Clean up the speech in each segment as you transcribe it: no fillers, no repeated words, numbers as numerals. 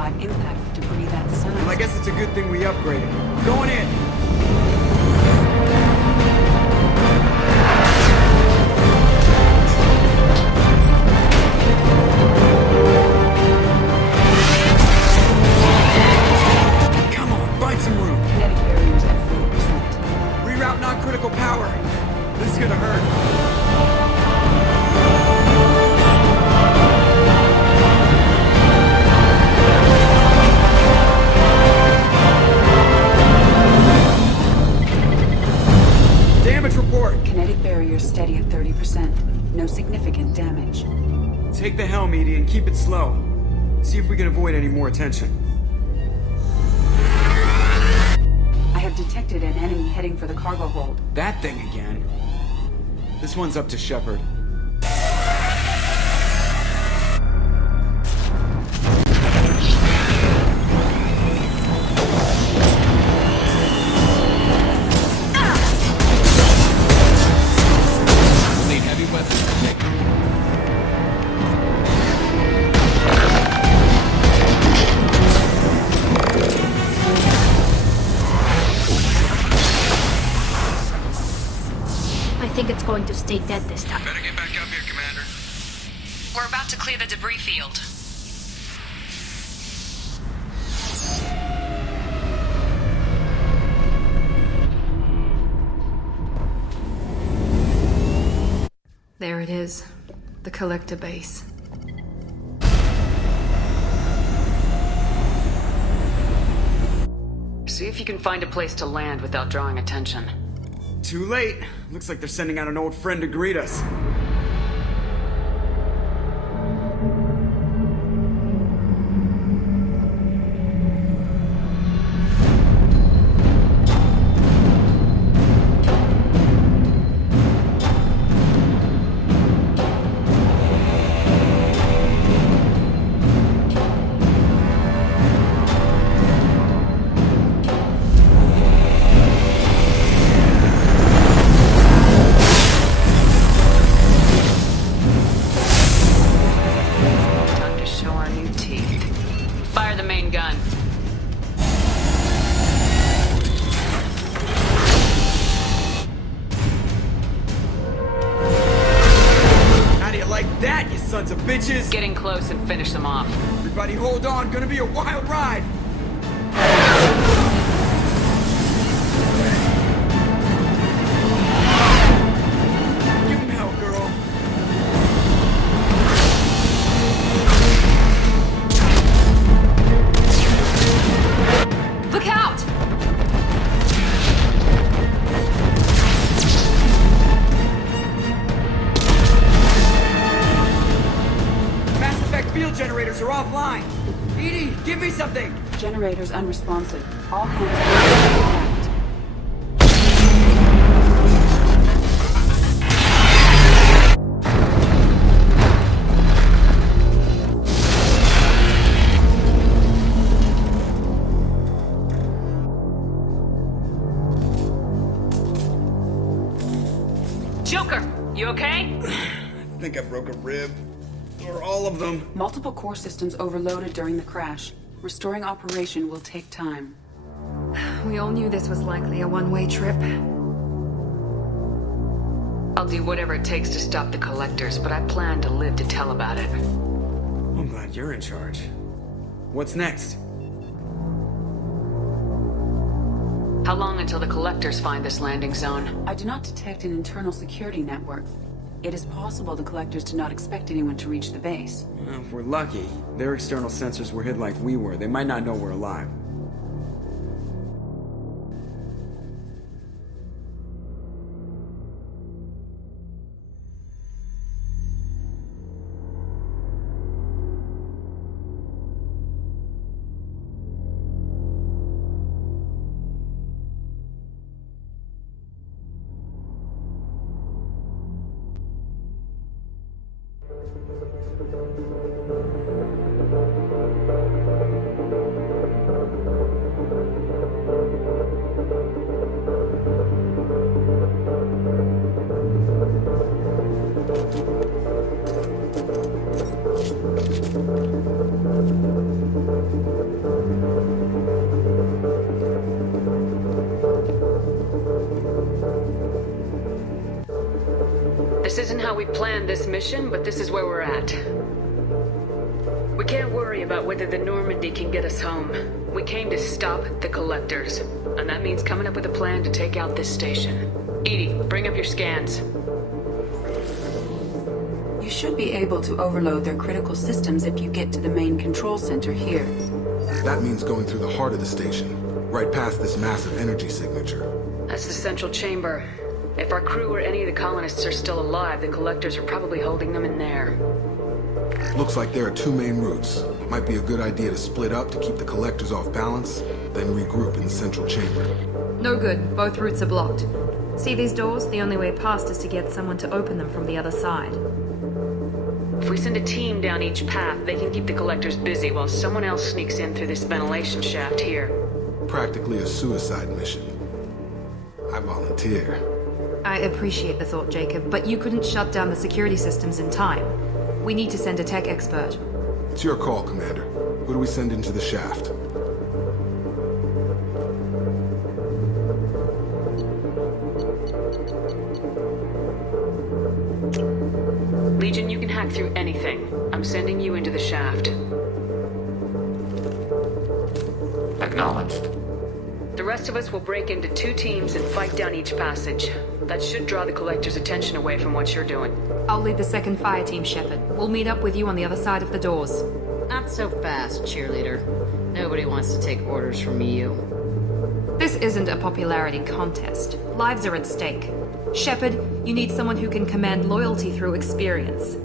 survive impact with debris that size. Well, I guess it's a good thing we upgraded. Going in! Come on, find some room. Kinetic barriers at 40%. Reroute non-critical power. This is gonna hurt. Damage report. Kinetic barriers steady at 30%. No significant damage. Take the helm, Edie, and keep it slow. See if we can avoid any more attention. I have detected an enemy heading for the cargo hold. That thing again. This one's up to Shepard. Lead heavy weapons. I think it's going to stay dead this time. Better get back up here, Commander. We're about to clear the debris field. There it is. The collector base. See if you can find a place to land without drawing attention. Too late. Looks like they're sending out an old friend to greet us. Time to show our new teeth. Fire the main gun. How do you like that, you sons of bitches? Getting close and finish them off. Everybody hold on, gonna be a wild ride! Give him hell, girl. Look out! Mass effect field generators are offline. Edie, give me something! Generators unresponsive. All hands are Joker, you okay? I think I broke a rib. Or all of them. multiple core systems overloaded during the crash. Restoring operation will take time. We all knew this was likely a one-way trip. I'll do whatever it takes to stop the collectors, but I plan to live to tell about it. I'm glad you're in charge. What's next? How long until the collectors find this landing zone? I do not detect an internal security network. It is possible the collectors do not expect anyone to reach the base. Well, if we're lucky, their external sensors were hid like we were. They might not know we're alive. isn't how we planned this mission, but this is where we're at. We can't worry about whether the Normandy can get us home. We came to stop the Collectors, and that means coming up with a plan to take out this station. Edie, bring up your scans. You should be able to overload their critical systems if you get to the main control center here. That means going through the heart of the station, right past this massive energy signature. That's the central chamber. If our crew or any of the colonists are still alive, the Collectors are probably holding them in there. Looks like there are two main routes. Might be a good idea to split up to keep the Collectors off balance, then regroup in the central chamber. No good. Both routes are blocked. See these doors? The only way past is to get someone to open them from the other side. If we send a team down each path, they can keep the Collectors busy while someone else sneaks in through this ventilation shaft here. Practically a suicide mission. I volunteer. I appreciate the thought, Jacob, but you couldn't shut down the security systems in time. We need to send a tech expert. It's your call, Commander. Who do we send into the shaft? Legion, you can hack through anything. I'm sending you into the shaft. Acknowledged. The rest of us will break into two teams and fight down each passage. That should draw the Collector's attention away from what you're doing. I'll lead the second fire team, Shepard. We'll meet up with you on the other side of the doors. Not so fast, cheerleader. Nobody wants to take orders from you. This isn't a popularity contest. Lives are at stake. Shepard, you need someone who can command loyalty through experience.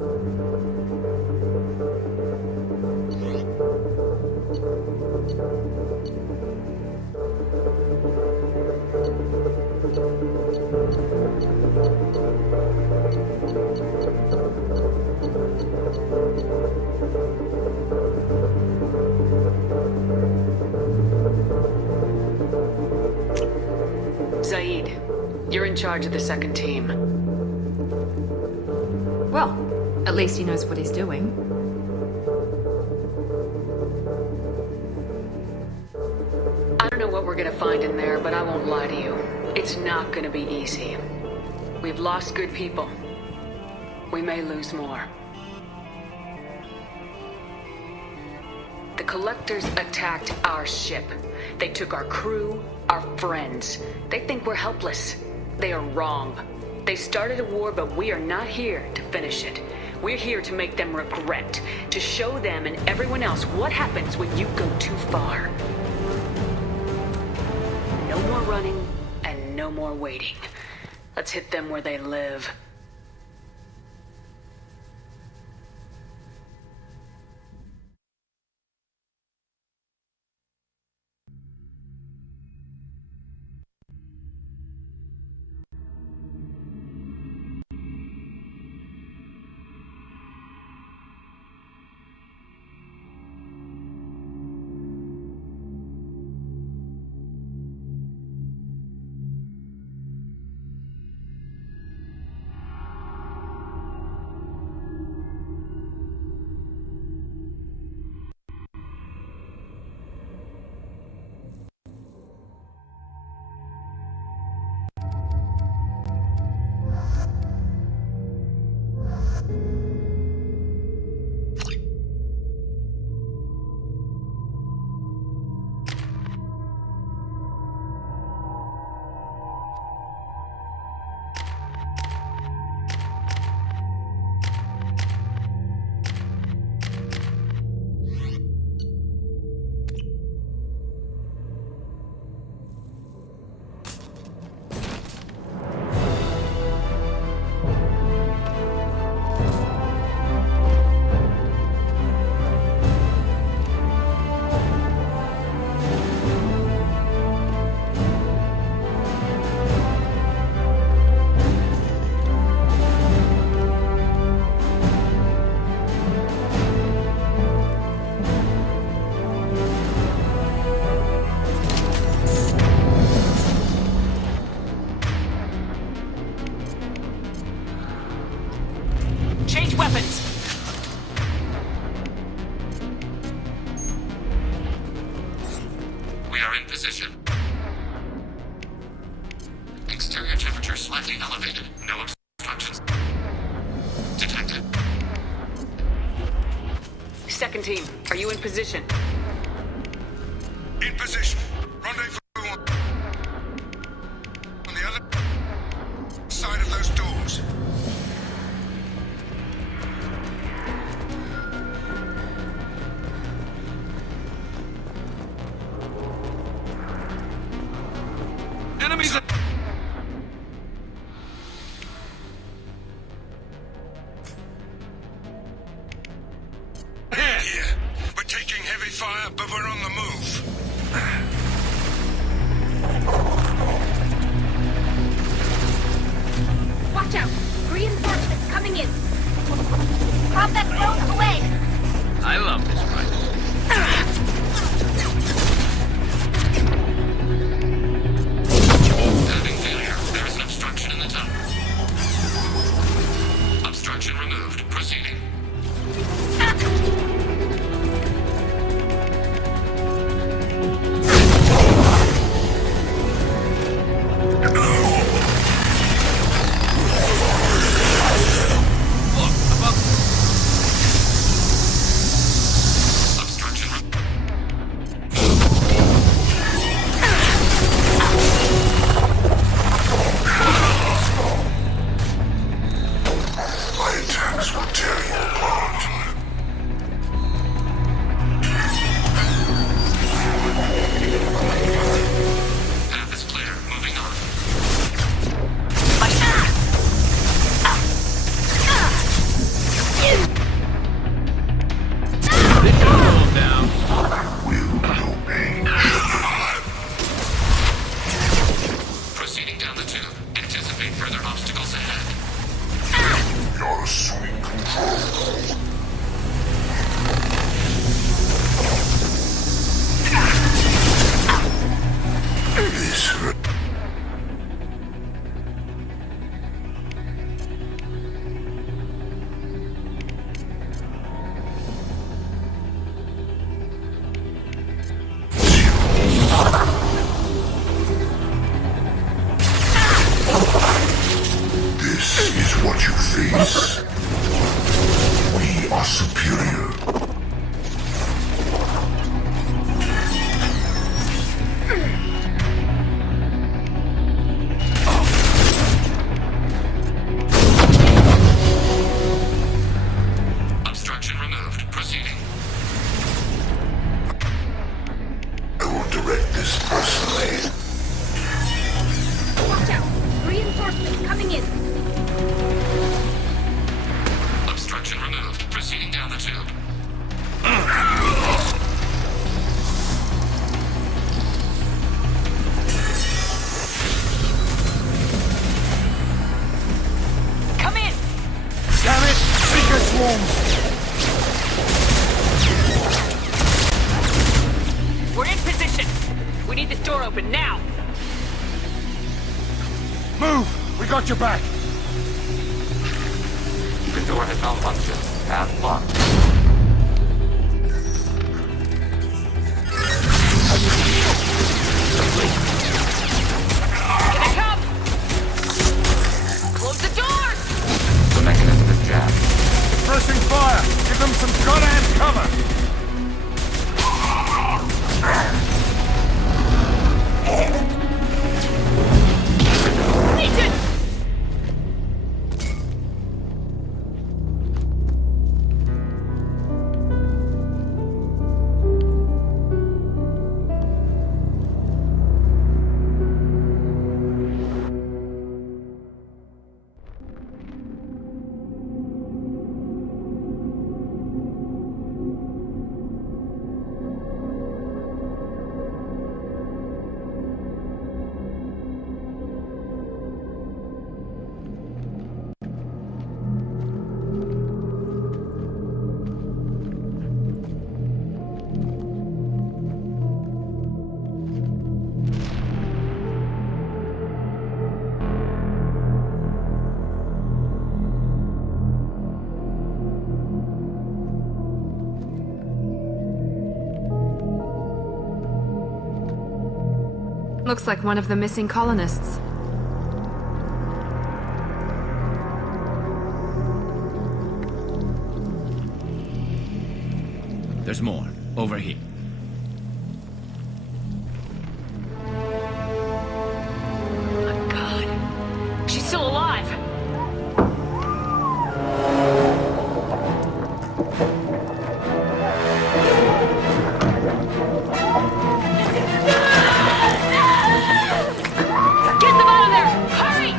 Zaid, you're in charge of the second team. Well, at least he knows what he's doing. I don't know what we're gonna find in there, but I won't lie to you. It's not gonna be easy. We've lost good people. We may lose more. The Collectors attacked our ship. They took our crew, our friends. They think we're helpless. They are wrong. They started a war, but we are not here to finish it. We're here to make them regret, to show them and everyone else what happens when you go too far. No more running, and no more waiting. Let's hit them where they live. Change weapons! We are in position. Exterior temperature slightly elevated. No obstructions. Second team, are you in position? In position. Rendezvous on the other side of those doors. Enemies are... Here. We're taking heavy fire, but we're on the move. Watch out! Reinforcements coming in! Combat drone away! I love this place. Having failure. There is an obstruction in the tunnel. Obstruction removed. Proceeding. Obstruction removed. My attacks will tear you apart. Path is clear. Moving on. They should hold down. Proceeding down the tube. Anticipate further obstacles ahead. You're assuming control. This... This is what you face. We are superior. Obstruction removed. Proceeding. I will direct this personally. Watch out! Reinforcements coming in! Obstruction removed. Proceeding down the tube. Come in! Damn it! Seeker swarm! We're in position! We need this door open now! Move! We got your back! The door has malfunctioned. Path blocked. Here they come! Close the doors! The mechanism is jammed. Pressing fire! Give them some goddamn cover! Legion! Looks like one of the missing colonists. There's more. Over here. My God. She's still alive. Get them out of there! Hurry!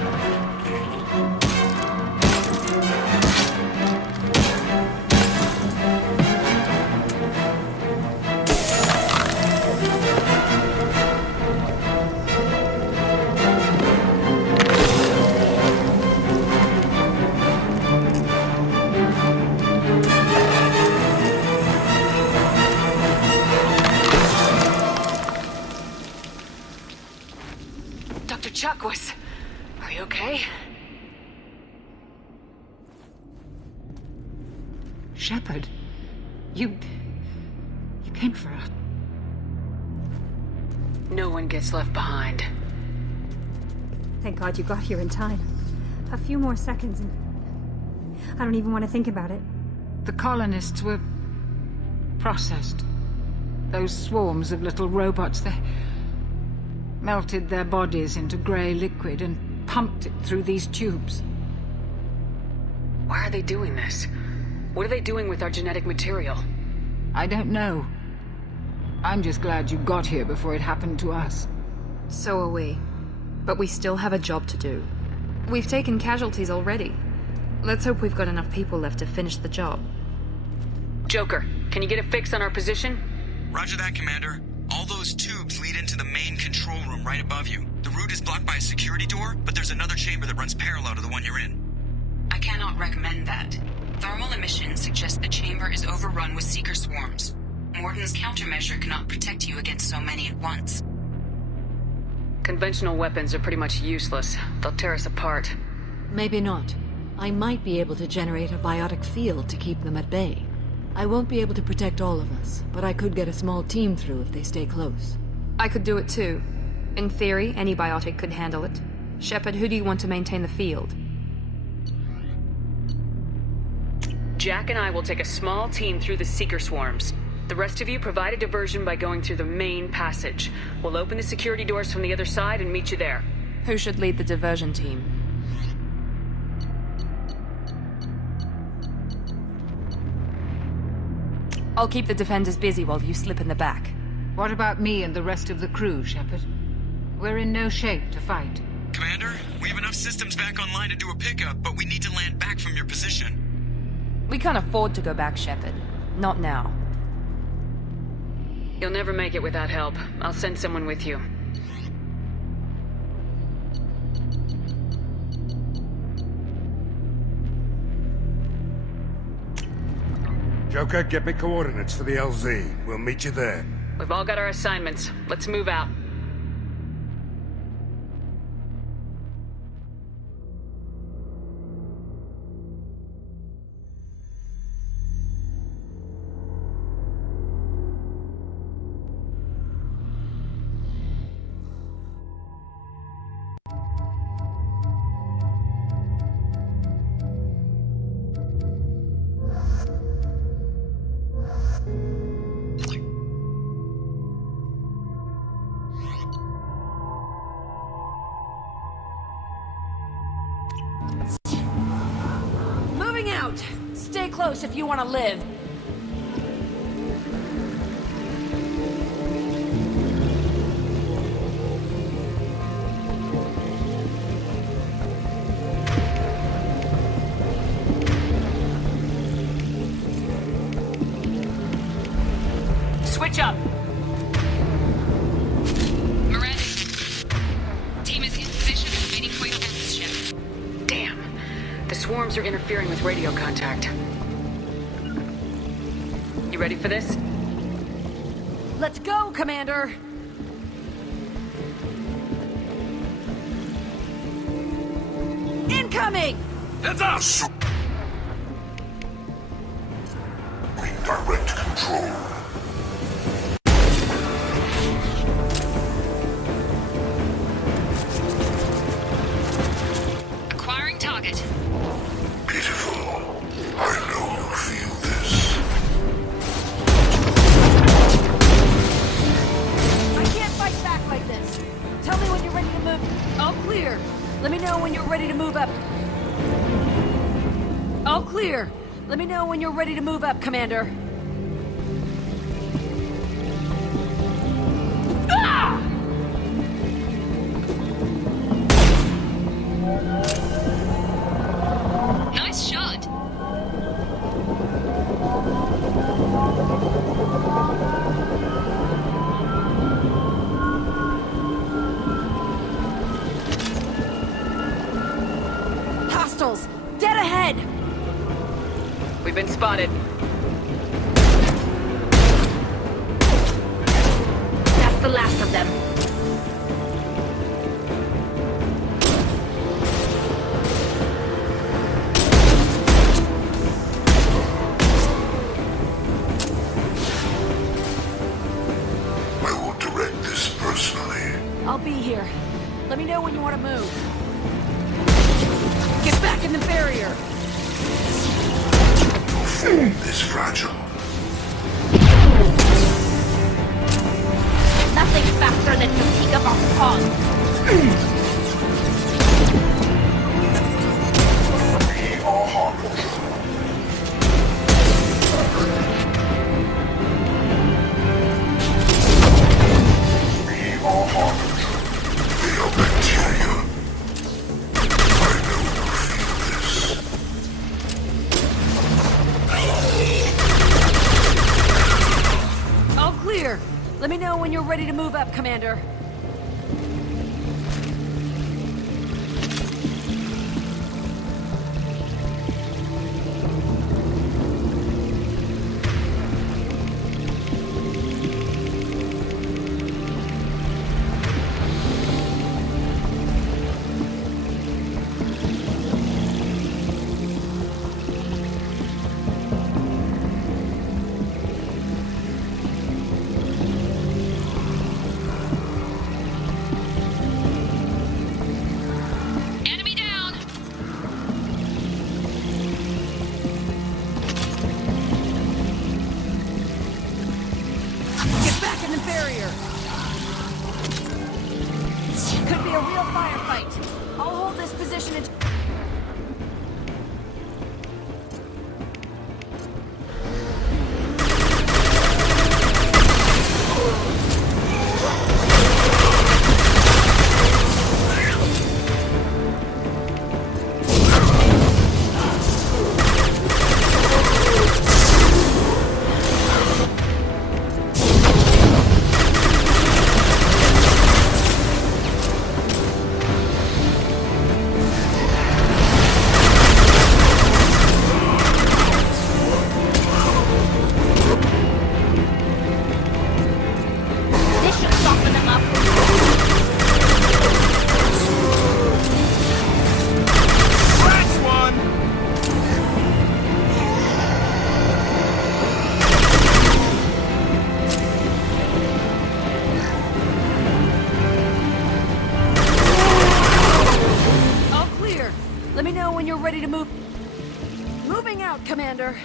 Dr. Chakwas, are you okay? Shepard, you came for us. No one gets left behind. Thank God you got here in time. A few more seconds and I don't even want to think about it. The colonists were processed. Those swarms of little robots, they melted their bodies into grey liquid and pumped it through these tubes. Why are they doing this? What are they doing with our genetic material? I don't know. I'm just glad you got here before it happened to us. So are we. But we still have a job to do. We've taken casualties already. Let's hope we've got enough people left to finish the job. Joker, can you get a fix on our position? Roger that, Commander. All those tubes lead into the main control room right above you. The route is blocked by a security door, but there's another chamber that runs parallel to the one you're in. I cannot recommend that. Thermal emissions suggest the chamber is overrun with seeker swarms. Morden's countermeasure cannot protect you against so many at once. Conventional weapons are pretty much useless. They'll tear us apart. Maybe not. I might be able to generate a biotic field to keep them at bay. I won't be able to protect all of us, but I could get a small team through if they stay close. I could do it too. In theory, any biotic could handle it. Shepard, who do you want to maintain the field? Jack and I will take a small team through the seeker swarms. The rest of you provide a diversion by going through the main passage. We'll open the security doors from the other side and meet you there. Who should lead the diversion team? I'll keep the defenders busy while you slip in the back. What about me and the rest of the crew, Shepard? We're in no shape to fight. Commander, we have enough systems back online to do a pickup, but we need to land back from your position. We can't afford to go back, Shepard. Not now. You'll never make it without help. I'll send someone with you. Joker, get me coordinates for the LZ. We'll meet you there. We've all got our assignments. Let's move out. Moving out! Stay close if you want to live. Switch up! Miranda, team is in position and waiting for your ship. Damn. The swarms are interfering with radio contact. You ready for this? Let's go, Commander! Incoming! Heads up! Redirect control. Acquiring target. Beautiful. I know you feel this. Let me know when you're ready to move up, Commander. Nice shot. Hostiles! Dead ahead! We've been spotted. That's the last of them. I will direct this personally. I'll be here. Let me know when you want to move. Get back in the barrier! No form is fragile. Nothing faster than fatigue of our cause. We are harmless. We are harmless. They are bacteria. I know you feel this. All clear! Let me know when you're ready to move up, Commander. Enemy down. Get back in the barrier! Could be a real firefight. I'll hold this position until... This should soften them up. That's one! All clear! Let me know when you're ready to move... Moving out, Commander!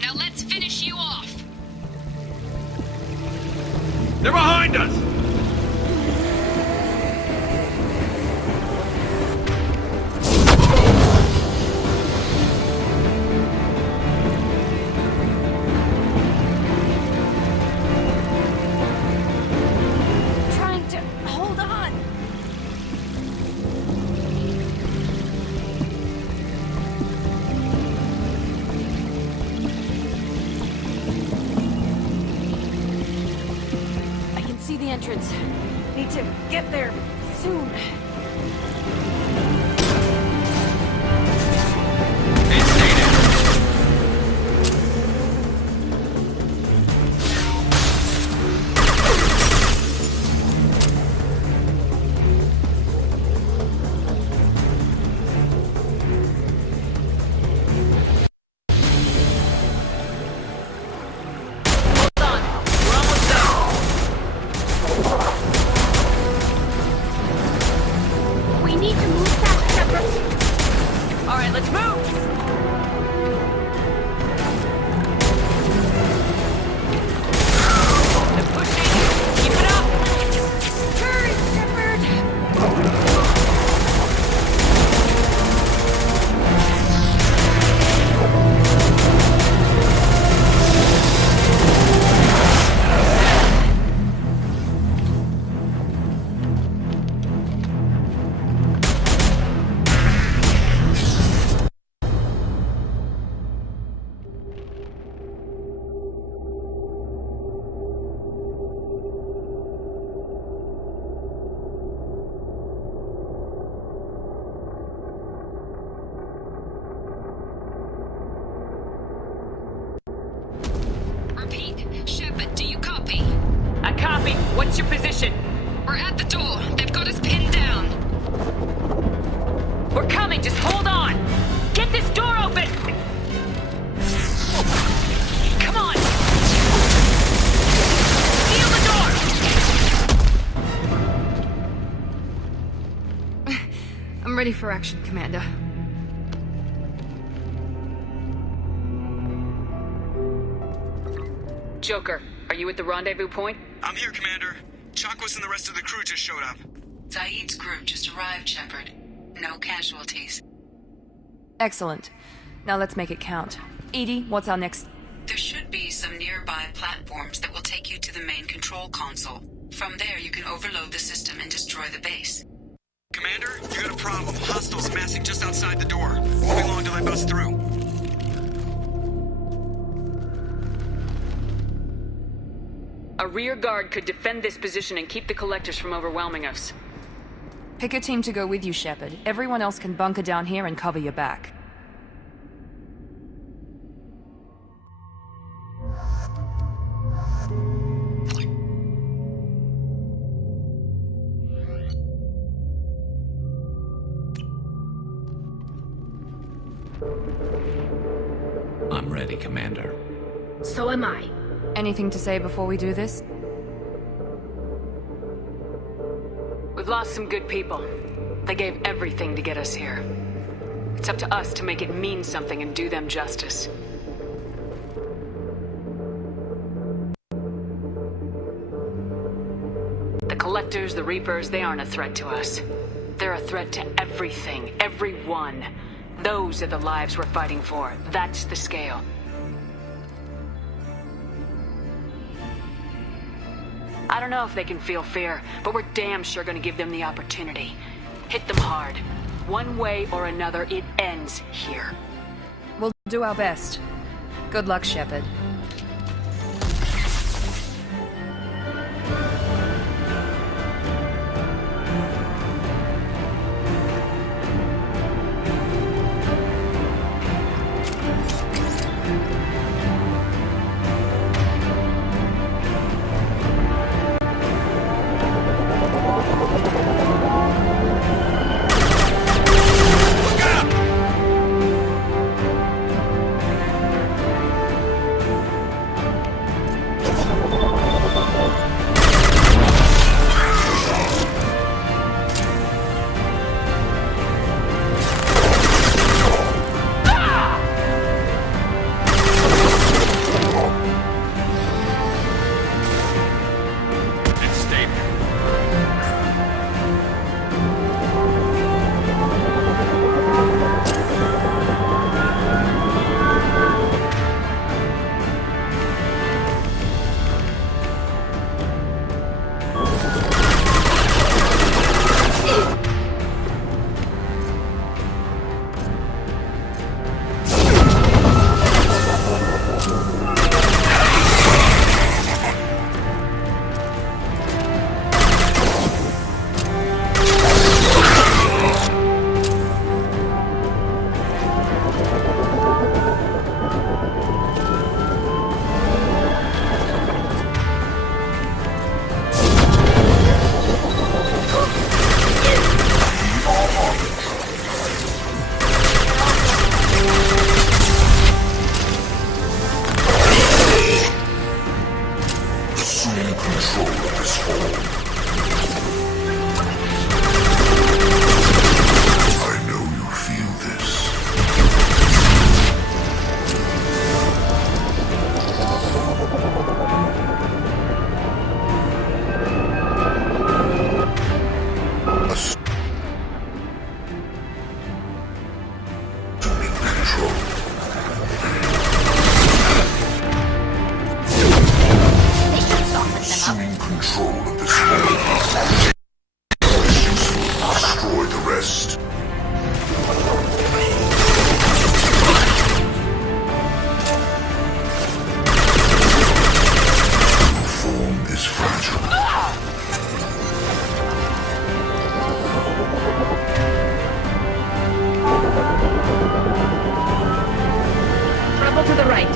Now let's finish you off. They're behind us! Trying to hold on! I can see the entrance. Need to get there soon. Hey, stay down. We need to move Copy. What's your position? We're at the door. They've got us pinned down. We're coming. Just hold on. Get this door open. Come on. Seal the door. I'm ready for action, Commander. Joker, are you at the rendezvous point? I'm here, Commander. Chakwas and the rest of the crew just showed up. Zaid's group just arrived, Shepard. No casualties. Excellent. Now let's make it count. Edie, what's our next... There should be some nearby platforms that will take you to the main control console. From there, you can overload the system and destroy the base. Commander, you got a problem. Hostiles massing just outside the door. Won't be long till they bust through. A rear guard could defend this position and keep the collectors from overwhelming us. Pick a team to go with you, Shepard. Everyone else can bunker down here and cover your back. I'm ready, Commander. So am I. Anything to say before we do this? We've lost some good people. They gave everything to get us here. It's up to us to make it mean something and do them justice. The Collectors, the Reapers, they aren't a threat to us. They're a threat to everything, everyone. Those are the lives we're fighting for. That's the scale. I don't know if they can feel fear, but we're damn sure gonna give them the opportunity. Hit them hard. One way or another, it ends here. We'll do our best. Good luck, Shepard. To the right.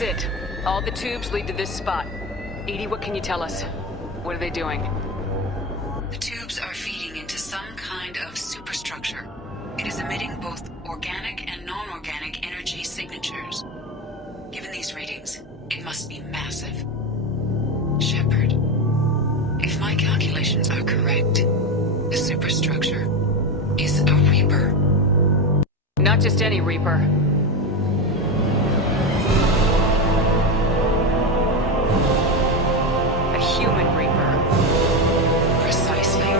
is it. All the tubes lead to this spot. Edie, what can you tell us? What are they doing? The tubes are feeding into some kind of superstructure. It is emitting both organic and non-organic energy signatures. Given these readings, it must be massive. Shepard, if my calculations are correct, the superstructure is a Reaper. Not just any Reaper. A human Reaper. Precisely.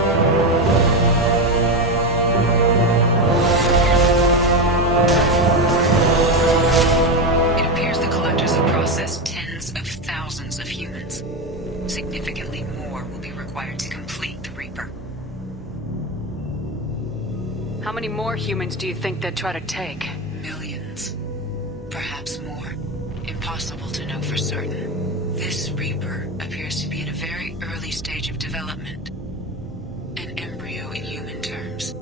It appears the collectors have processed tens of thousands of humans. Significantly more will be required to complete the Reaper. How many more humans do you think they'd try to take? Millions. Perhaps more. Impossible to know for certain. This Reaper appears to be in a very early stage of development. An embryo in human terms.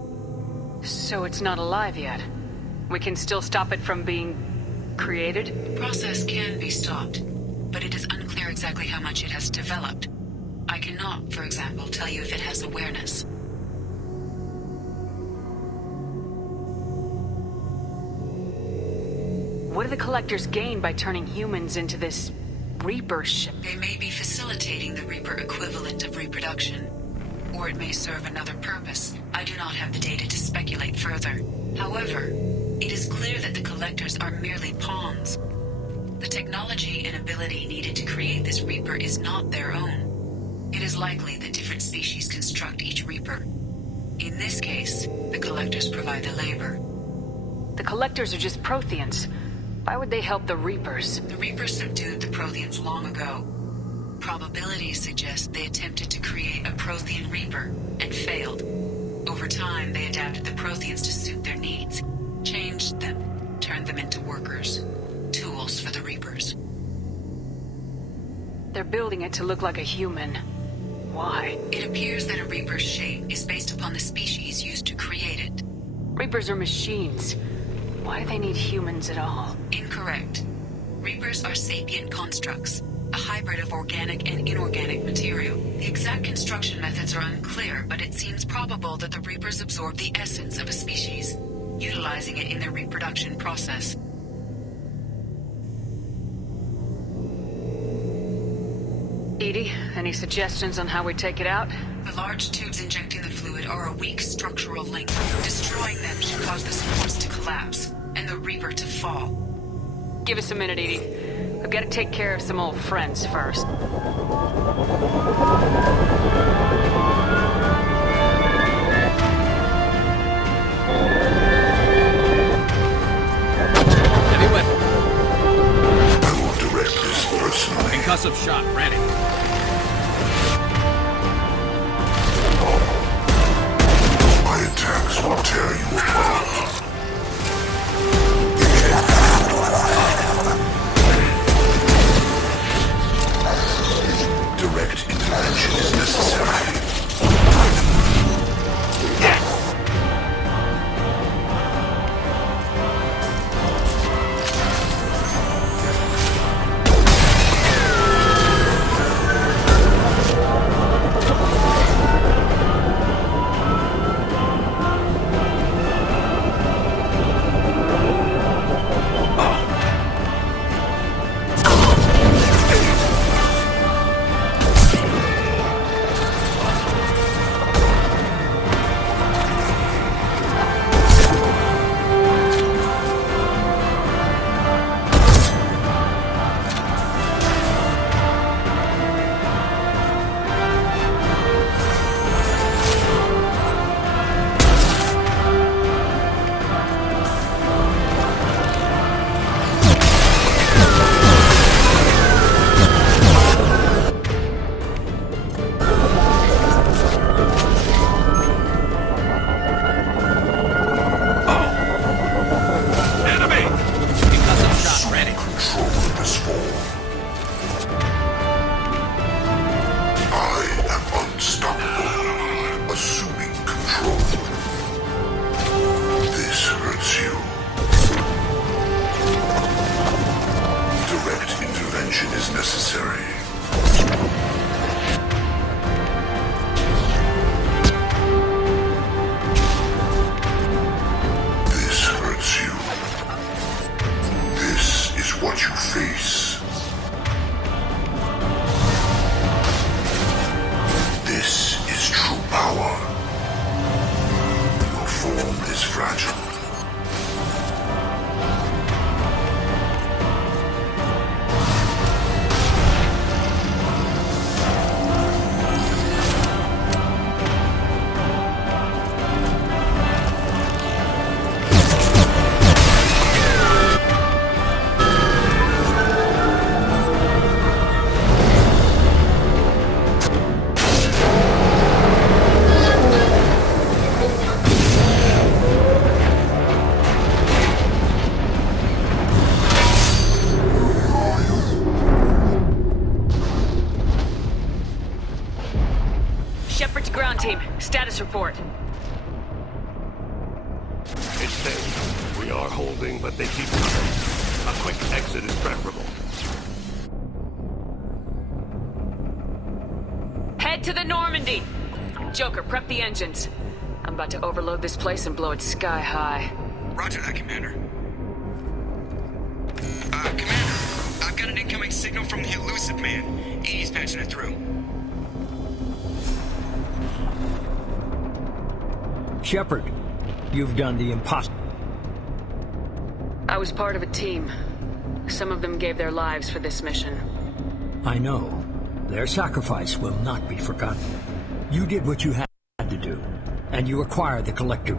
So it's not alive yet. We can still stop it from being created? The process can be stopped, but it is unclear exactly how much it has developed. I cannot, for example, tell you if it has awareness. What do the collectors gain by turning humans into this Reaper ship? They may be facilitating the Reaper equivalent of reproduction. Or it may serve another purpose. I do not have the data to speculate further. However, it is clear that the collectors are merely pawns. The technology and ability needed to create this Reaper is not their own. It is likely that different species construct each Reaper. In this case, the collectors provide the labor. The collectors are just Protheans. Why would they help the Reapers? The Reapers subdued the Protheans long ago. Probabilities suggest they attempted to create a Prothean Reaper and failed. Over time, they adapted the Protheans to suit their needs, changed them, turned them into workers, tools for the Reapers. They're building it to look like a human. Why? It appears that a Reaper's shape is based upon the species used to create it. Reapers are machines. Why do they need humans at all? Incorrect. Reapers are sapient constructs, a hybrid of organic and inorganic material. The exact construction methods are unclear, but it seems probable that the Reapers absorb the essence of a species, utilizing it in their reproduction process. Edie, any suggestions on how we take it out? The large tubes injecting the fluid are a weak structural link. Destroying them should cause the supports to collapse, and the Reaper to fall. Give us a minute, Edie. I've got to take care of some old friends first. Heavy weapon. I will direct this personally. Concussive shot, ready. My attacks will tear you apart. Direct intervention is necessary. what you face. This is true power. Your form is fragile. Team, status report. It's them. We are holding, but they keep coming. A quick exit is preferable. Head to the Normandy. Joker, prep the engines. I'm about to overload this place and blow it sky high. Roger that, Commander. Commander, I've got an incoming signal from the elusive man. Edie's patching it through. Shepard, you've done the impossible. I was part of a team. Some of them gave their lives for this mission. I know. Their sacrifice will not be forgotten. You did what you had to do, and you acquired the Collector.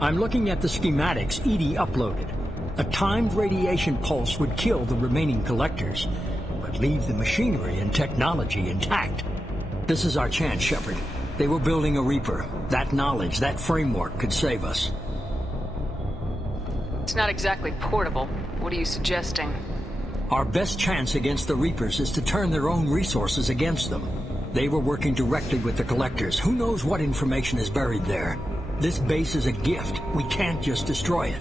I'm looking at the schematics Edie uploaded. A timed radiation pulse would kill the remaining Collectors, but leave the machinery and technology intact. This is our chance, Shepard. They were building a Reaper. That knowledge, that framework could save us. It's not exactly portable. What are you suggesting? Our best chance against the Reapers is to turn their own resources against them. They were working directly with the Collectors. Who knows what information is buried there? This base is a gift. We can't just destroy it.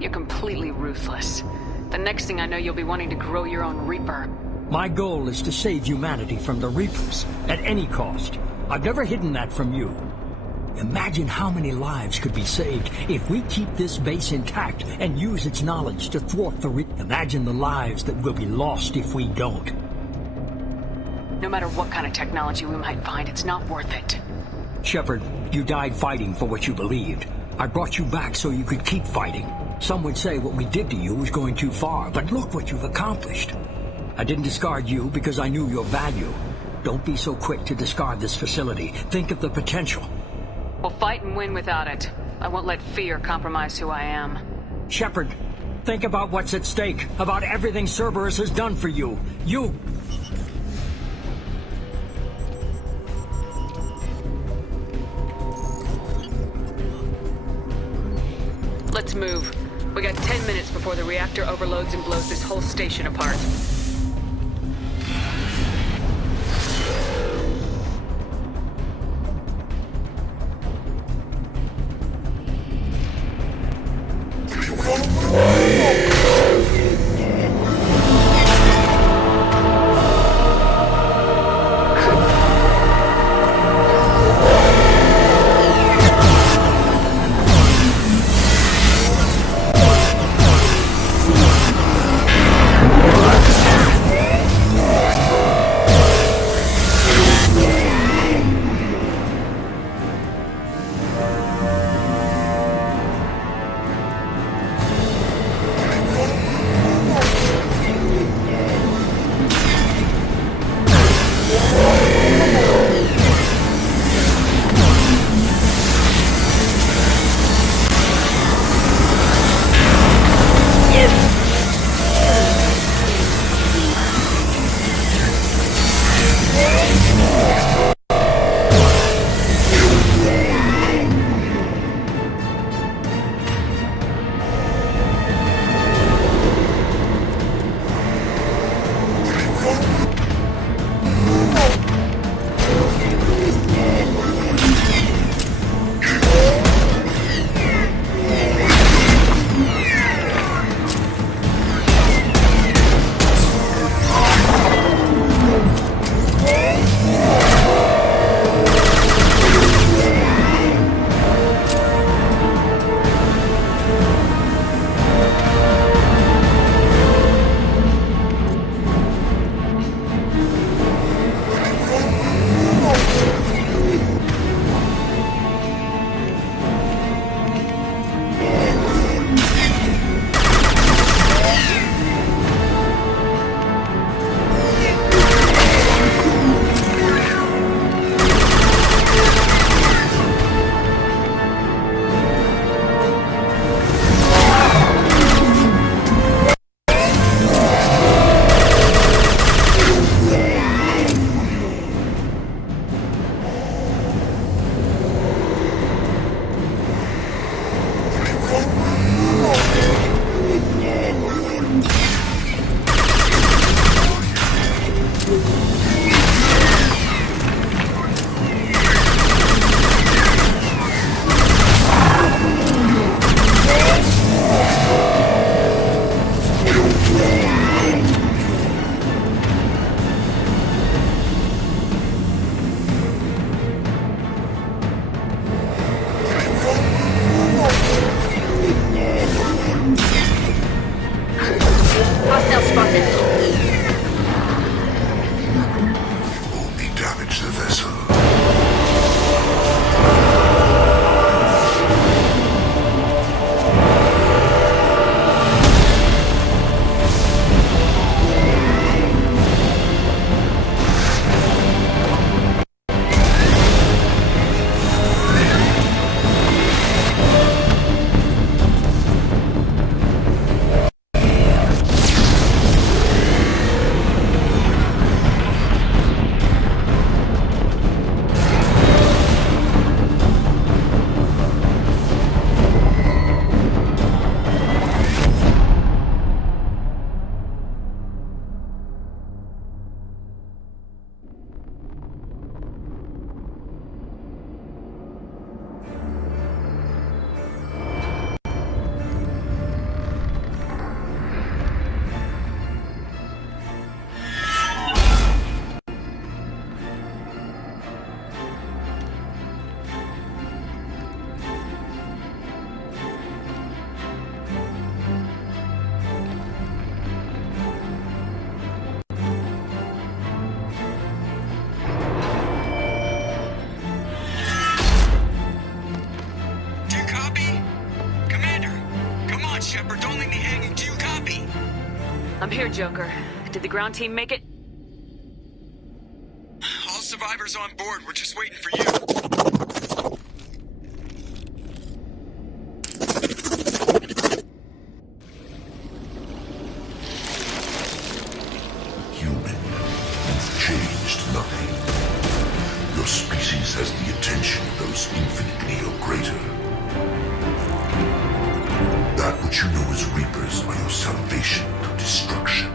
You're completely ruthless. The next thing I know, you'll be wanting to grow your own Reaper. My goal is to save humanity from the Reapers, at any cost. I've never hidden that from you. Imagine how many lives could be saved if we keep this base intact and use its knowledge to thwart the Reapers. Imagine the lives that will be lost if we don't. No matter what kind of technology we might find, it's not worth it. Shepard, you died fighting for what you believed. I brought you back so you could keep fighting. Some would say what we did to you was going too far, but look what you've accomplished. I didn't discard you because I knew your value. Don't be so quick to discard this facility. Think of the potential. We'll fight and win without it. I won't let fear compromise who I am. Shepard, think about what's at stake, about everything Cerberus has done for you. You... Let's move. We got 10 minutes before the reactor overloads and blows this whole station apart. spotted. Only damage the vessel. Shepard, don't leave me hanging. Do you copy? I'm here, Joker. Did the ground team make it? All survivors on board. We're just waiting for you. Human, you've changed nothing. Your species has the attention of those infinitely or greater. That which you know as Reapers are your salvation to destruction.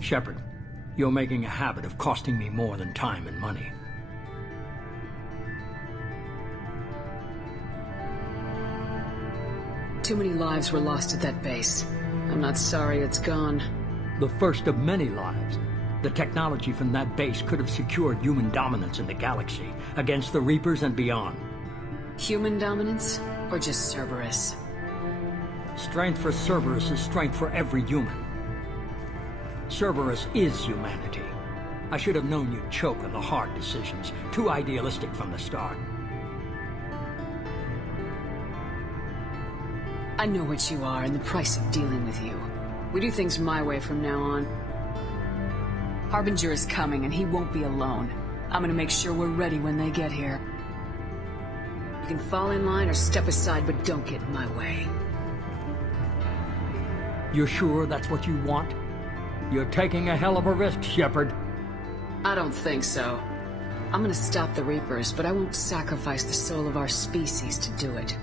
Shepard, You're making a habit of costing me more than time and money. Too many lives were lost at that base. I'm not sorry it's gone. The first of many lives. The technology from that base could have secured human dominance in the galaxy against the Reapers and beyond. Human dominance? Or just Cerberus? Strength for Cerberus is strength for every human. Cerberus is humanity. I should have known you'd choke on the hard decisions. Too idealistic from the start. I know what you are and the price of dealing with you. We do things my way from now on. Harbinger is coming and he won't be alone. I'm gonna make sure we're ready when they get here. You can fall in line or step aside, but don't get in my way. You're sure that's what you want? You're taking a hell of a risk, Shepard. I don't think so. I'm gonna stop the Reapers, but I won't sacrifice the soul of our species to do it.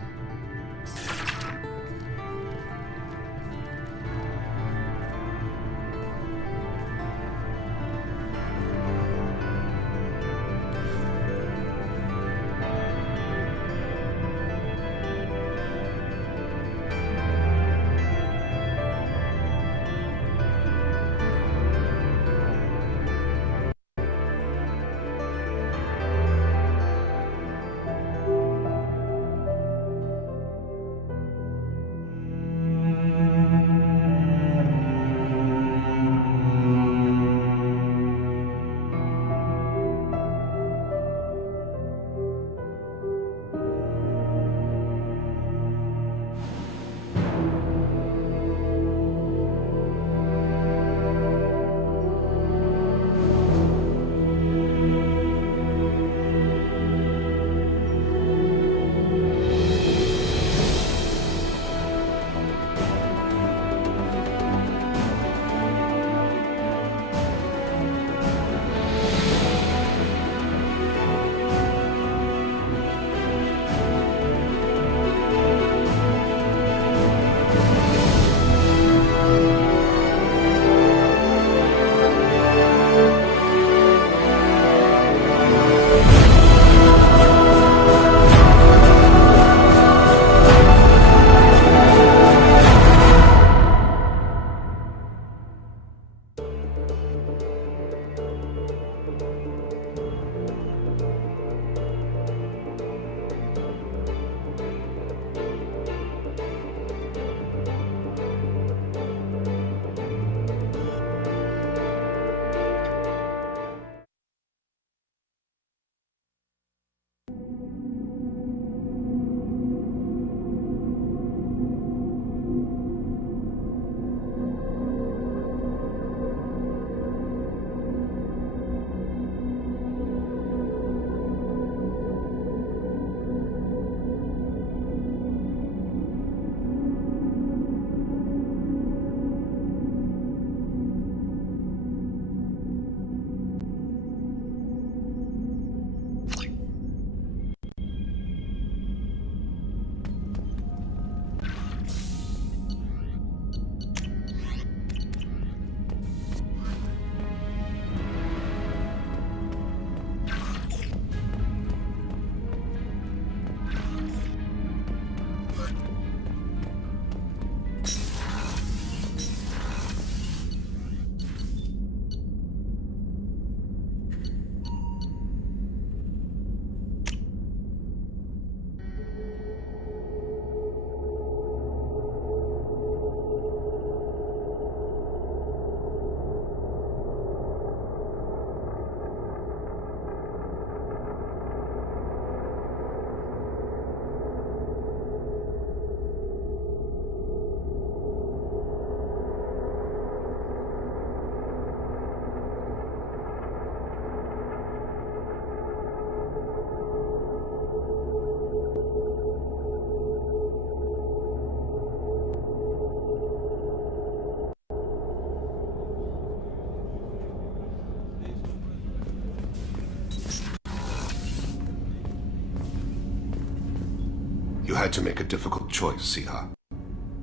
You had to make a difficult choice, Siha.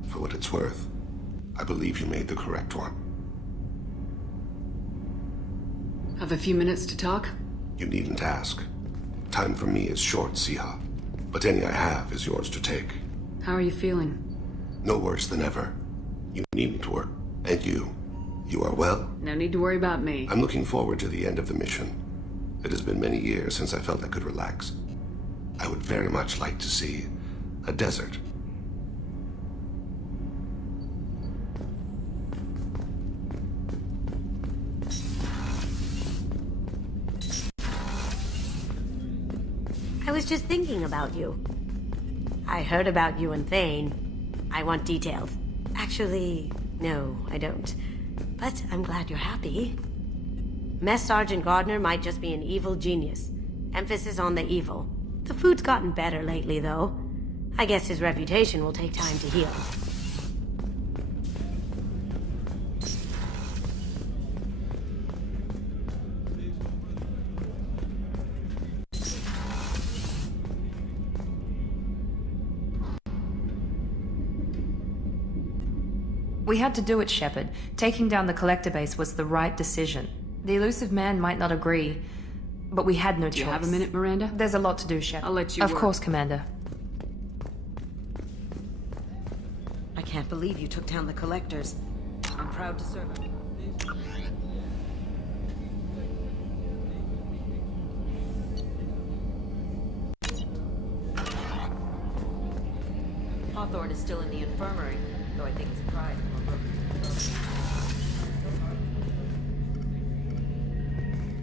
For what it's worth, I believe you made the correct one. Have a few minutes to talk? You needn't ask. Time for me is short, Siha. But any I have is yours to take. How are you feeling? No worse than ever. You needn't worry. And you are well? No need to worry about me. I'm looking forward to the end of the mission. It has been many years since I felt I could relax. I would very much like to see a desert. I was just thinking about you. I heard about you and Thane. I want details. Actually, no, I don't. But I'm glad you're happy. Mess Sergeant Gardner might just be an evil genius. Emphasis on the evil. The food's gotten better lately, though. I guess his reputation will take time to heal. We had to do it, Shepard. Taking down the collector base was the right decision. The elusive man might not agree, but we had no choice. Do you have a minute, Miranda? There's a lot to do, Shepard. I'll let you Of work. course, Commander. I can't believe you took down the collectors. I'm proud to serve them. Hawthorne is still in the infirmary, though I think he's cried from a broken.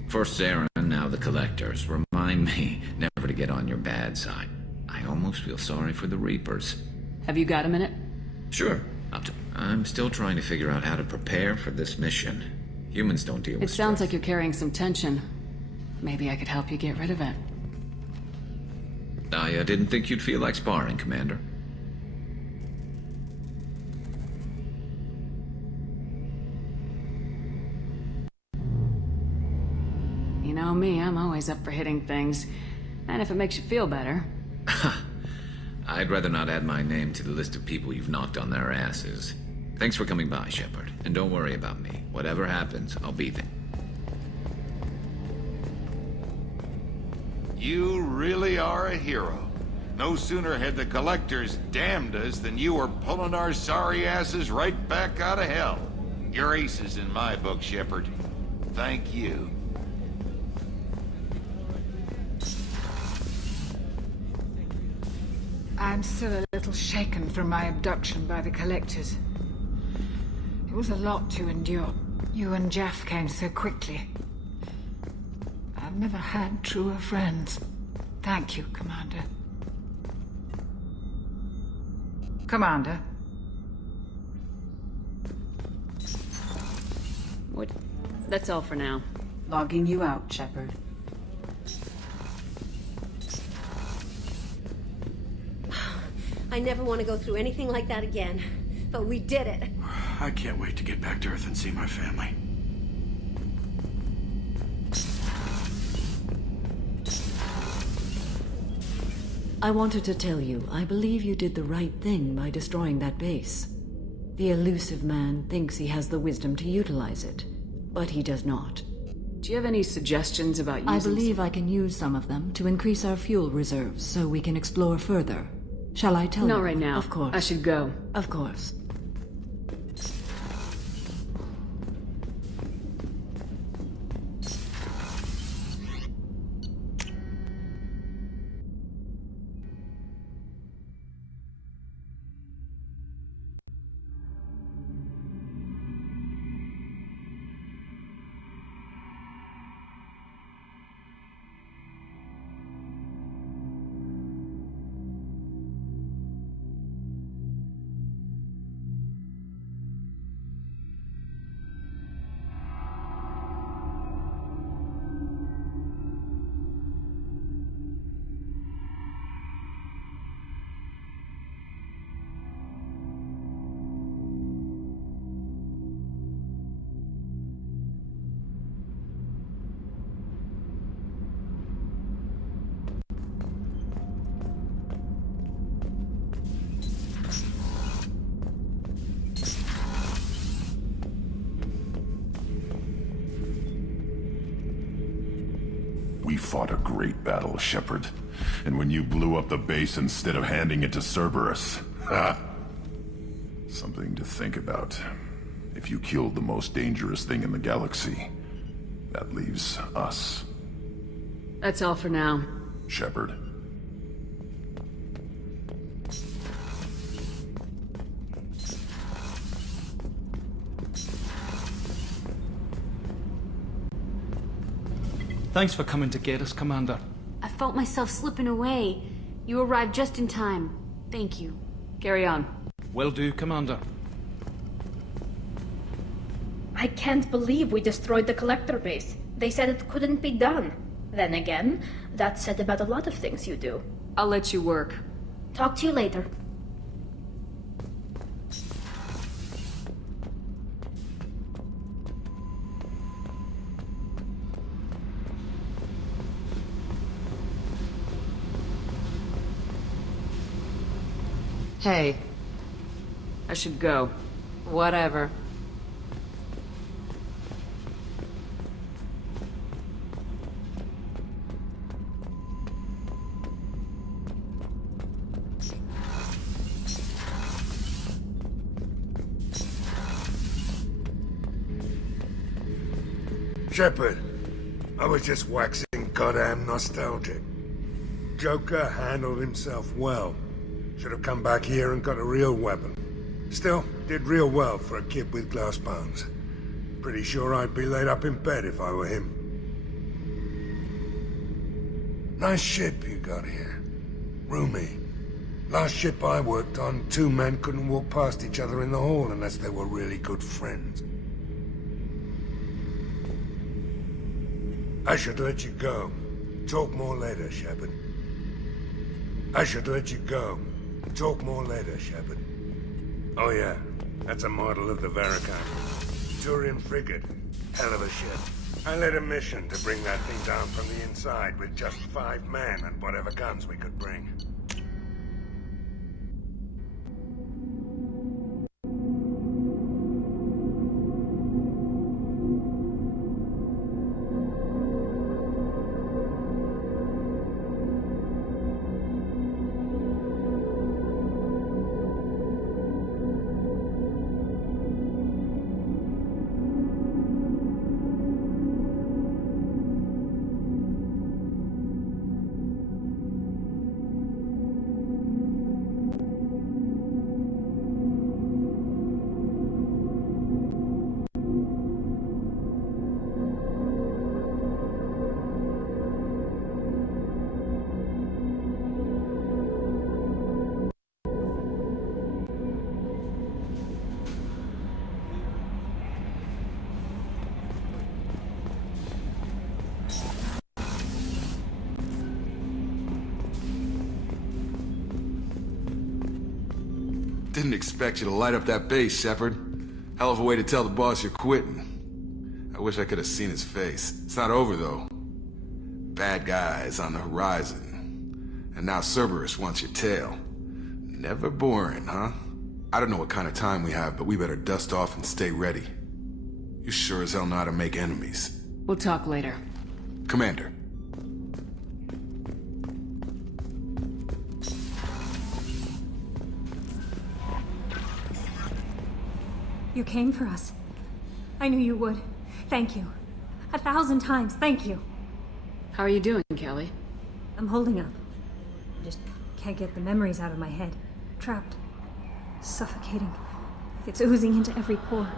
First Sarah, now the collectors. Remind me never to get on your bad side. I almost feel sorry for the Reapers. Have you got a minute? Sure. I'm still trying to figure out how to prepare for this mission. Humans don't deal with It sounds stress. like you're carrying some tension. Maybe I could help you get rid of it. I didn't think you'd feel like sparring, Commander. You know me, I'm always up for hitting things. And if it makes you feel better. I'd rather not add my name to the list of people you've knocked on their asses. Thanks for coming by, Shepard. And don't worry about me. Whatever happens, I'll be there. You really are a hero. No sooner had the collectors damned us than you were pulling our sorry asses right back out of hell. You're aces in my book, Shepard. Thank you. I'm still a little shaken from my abduction by the collectors. It was a lot to endure. You and Jeff came so quickly. I've never had truer friends. Thank you, Commander. Commander? What? That's all for now. Logging you out, Shepard. I never want to go through anything like that again. But we did it. I can't wait to get back to Earth and see my family. I wanted to tell you, I believe you did the right thing by destroying that base. The elusive man thinks he has the wisdom to utilize it, but he does not. Do you have any suggestions about using... I believe I can use some of them to increase our fuel reserves so we can explore further. Shall I tell you? Not right now. Of course. I should go. Of course. We fought a great battle, Shepard. And when you blew up the base instead of handing it to Cerberus... Ha! Something to think about. If you killed the most dangerous thing in the galaxy, that leaves us. That's all for now. Shepard. Thanks for coming to get us, Commander. I felt myself slipping away. You arrived just in time. Thank you. Carry on. Will do, Commander. I can't believe we destroyed the collector base. They said it couldn't be done. Then again, that's said about a lot of things you do. I'll let you work. Talk to you later. Hey. I should go. Whatever. Shepard, I was just waxing goddamn nostalgic. Joker handled himself well. Should have come back here and got a real weapon. Still, did real well for a kid with glass bones. Pretty sure I'd be laid up in bed if I were him. Nice ship you got here. Roomy. Last ship I worked on, two men couldn't walk past each other in the hall unless they were really good friends. I should let you go. Talk more later, Shepard. I should let you go. Talk more later, Shepard. Oh yeah, that's a model of the Verican. Turian frigate. Hell of a ship. I led a mission to bring that thing down from the inside with just 5 men and whatever guns we could bring. Didn't expect you to light up that base, Shepard. Hell of a way to tell the boss you're quitting. I wish I could have seen his face. It's not over, though. Bad guys on the horizon. And now Cerberus wants your tail. Never boring, huh? I don't know what kind of time we have, but we better dust off and stay ready. You sure as hell know how to make enemies. We'll talk later. Commander. You came for us. I knew you would. Thank you. 1,000 times, thank you. How are you doing, Kelly? I'm holding up. I just can't get the memories out of my head. Trapped. Suffocating. It's oozing into every pore.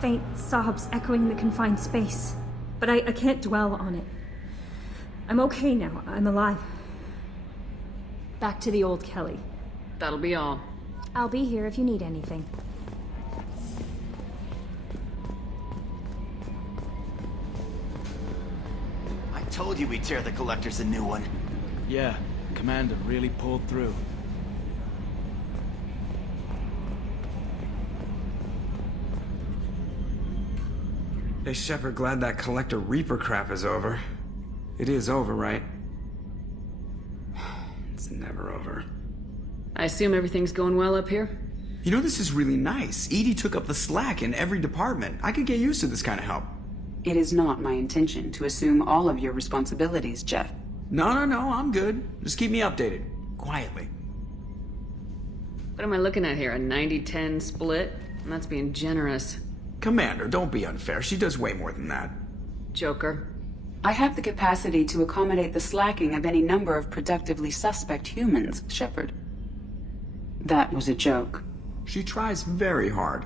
Faint sobs echoing the confined space. But I can't dwell on it. I'm okay now. I'm alive. Back to the old Kelly. That'll be all. I'll be here if you need anything. Told you we'd tear the Collectors a new one. Yeah, Commander really pulled through. Hey, Shepard, glad that Collector Reaper crap is over. It is over, right? It's never over. I assume everything's going well up here? You know, this is really nice. EDI took up the slack in every department. I could get used to this kind of help. It is not my intention to assume all of your responsibilities, Jeff. No, I'm good. Just keep me updated. Quietly. What am I looking at here? A 90-10 split? And that's being generous. Commander, don't be unfair. She does way more than that. Joker. I have the capacity to accommodate the slacking of any number of productively suspect humans, Shepard. That was a joke. She tries very hard.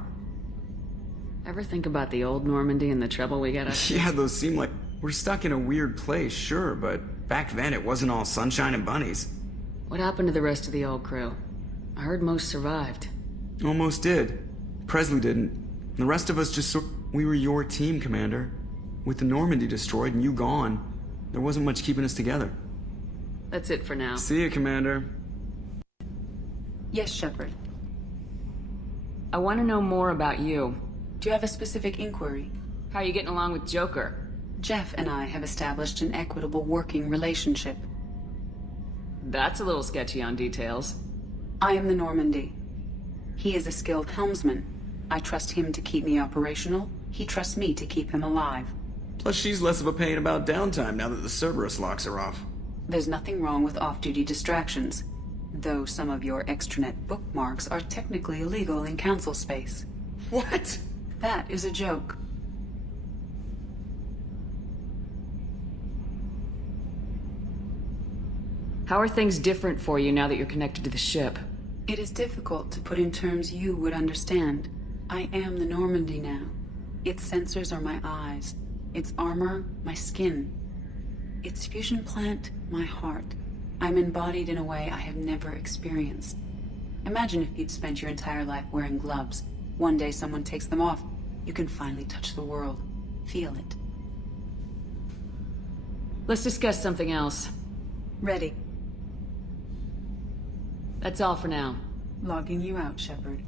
Ever think about the old Normandy and the trouble we got up to? Yeah, those seem like... We're stuck in a weird place, sure, but back then it wasn't all sunshine and bunnies. What happened to the rest of the old crew? I heard most survived. Almost did. Presley didn't. The rest of us just we were your team, Commander. With the Normandy destroyed and you gone, there wasn't much keeping us together. That's it for now. See you, Commander. Yes, Shepard. I want to know more about you. Do you have a specific inquiry? How are you getting along with Joker? Jeff and I have established an equitable working relationship. That's a little sketchy on details. I am the Normandy. He is a skilled helmsman. I trust him to keep me operational. He trusts me to keep him alive. Plus, she's less of a pain about downtime now that the Cerberus locks her off. There's nothing wrong with off-duty distractions, though some of your extranet bookmarks are technically illegal in council space. What? That is a joke. How are things different for you now that you're connected to the ship? It is difficult to put in terms you would understand. I am the Normandy now. Its sensors are my eyes. Its armor, my skin. Its fusion plant, my heart. I'm embodied in a way I have never experienced. Imagine if you'd spent your entire life wearing gloves. One day someone takes them off. You can finally touch the world. Feel it. Let's discuss something else. Ready. That's all for now. Logging you out, Shepard.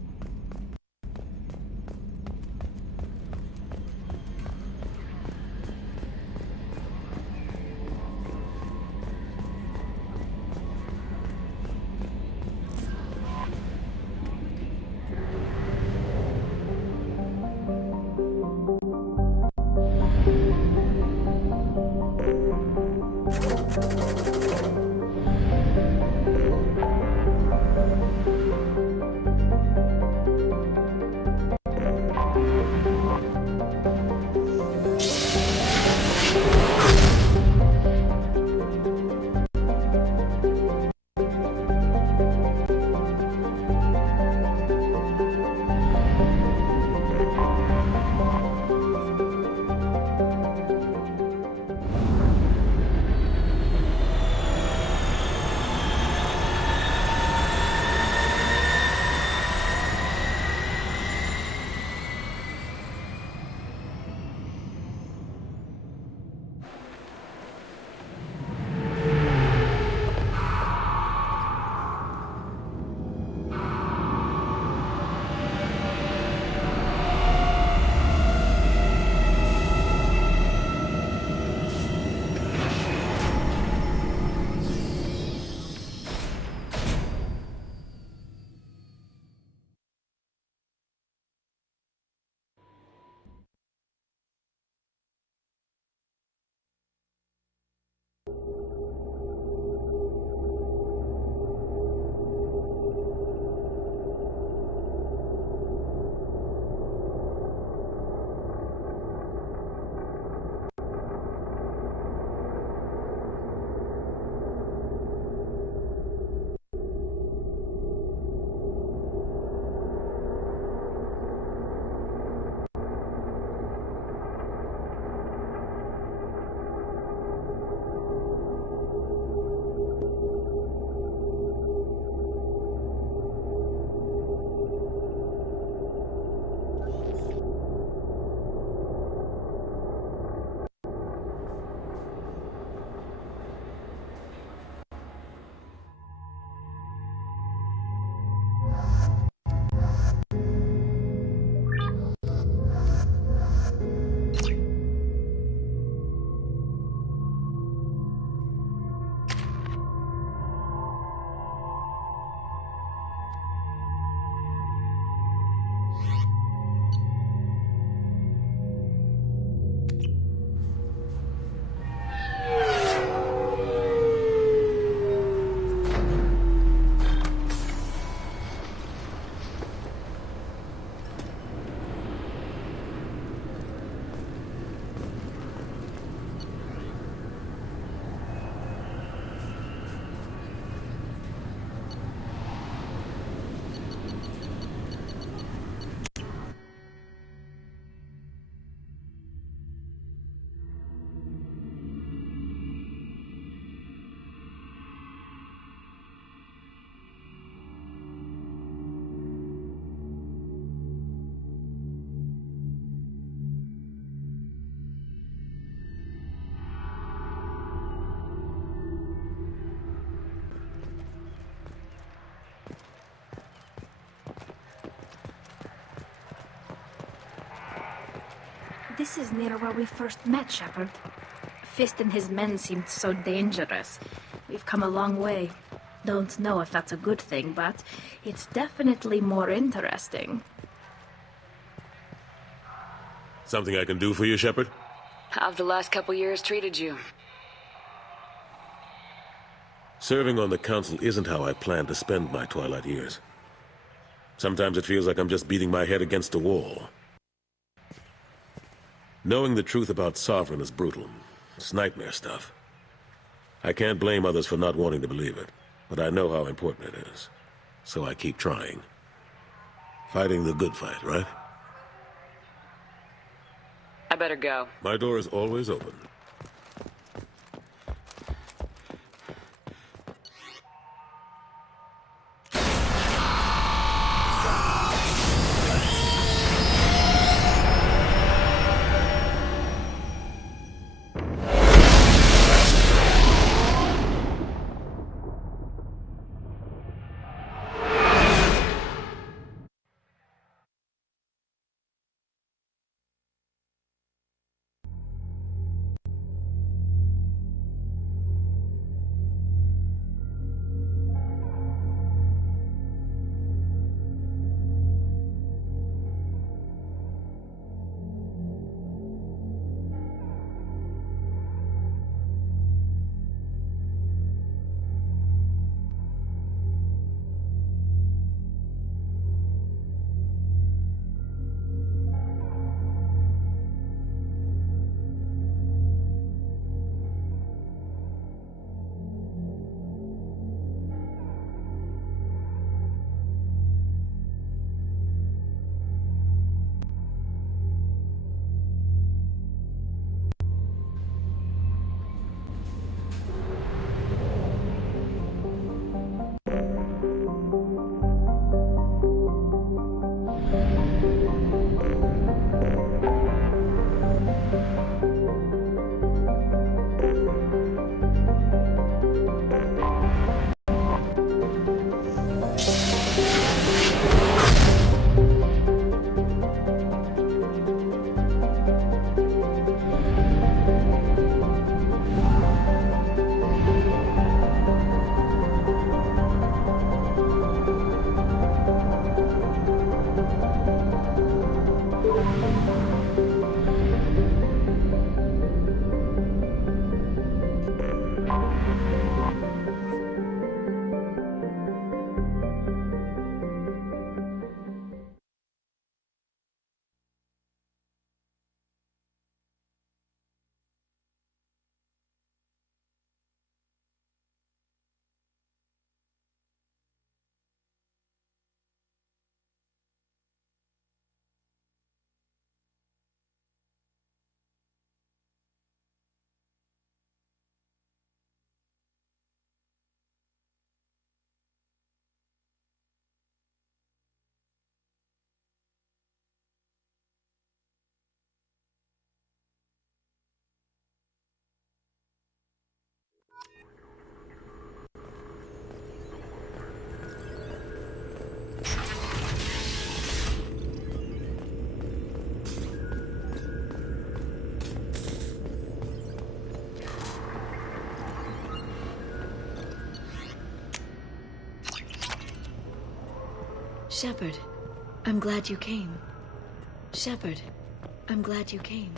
This is near where we first met, Shepard. Fist and his men seemed so dangerous. We've come a long way. Don't know if that's a good thing, but it's definitely more interesting. Something I can do for you, Shepard? How've the last couple years treated you? Serving on the Council isn't how I plan to spend my twilight years. Sometimes it feels like I'm just beating my head against a wall. Knowing the truth about Sovereign is brutal. It's nightmare stuff. I can't blame others for not wanting to believe it, but I know how important it is. So I keep trying. Fighting the good fight, right? I better go. My door is always open. Shepard, I'm glad you came. Shepard, I'm glad you came.